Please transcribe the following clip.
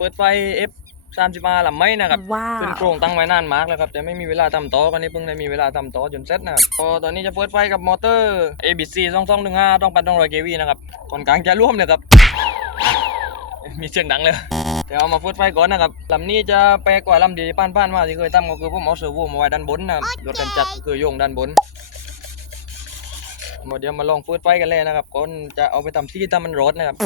เปิดไฟ F-35 ลำไหมนะครับขึ้นโครงตั้งไว้นานมากแล้วครับแต่ไม่มีเวลาทำต่อกันนี้เพิ่งได้มีเวลาทำต่อจนเสร็จนะครับตอนนี้จะเปิดไฟกับมอเตอร์ ABC 2215ต้อง1,200 kV นะครับก่อนกลางจะร่วมเลยครับมีเสียงดังเลยเดี๋ยวเอามาเปิดไฟก่อนนะครับลำนี้จะแปลกกว่าลำที่ผ่านมาที่เคยทำก็คือผมเอาเซอร์โวมาไว้ด้านบนนะครับรถกันจักรคือโยงด้านบนเดี๋ยวมาลองเปิดไฟกันเลยนะครับก่อนจะเอาไปทำที่ทำมันรถนะครับ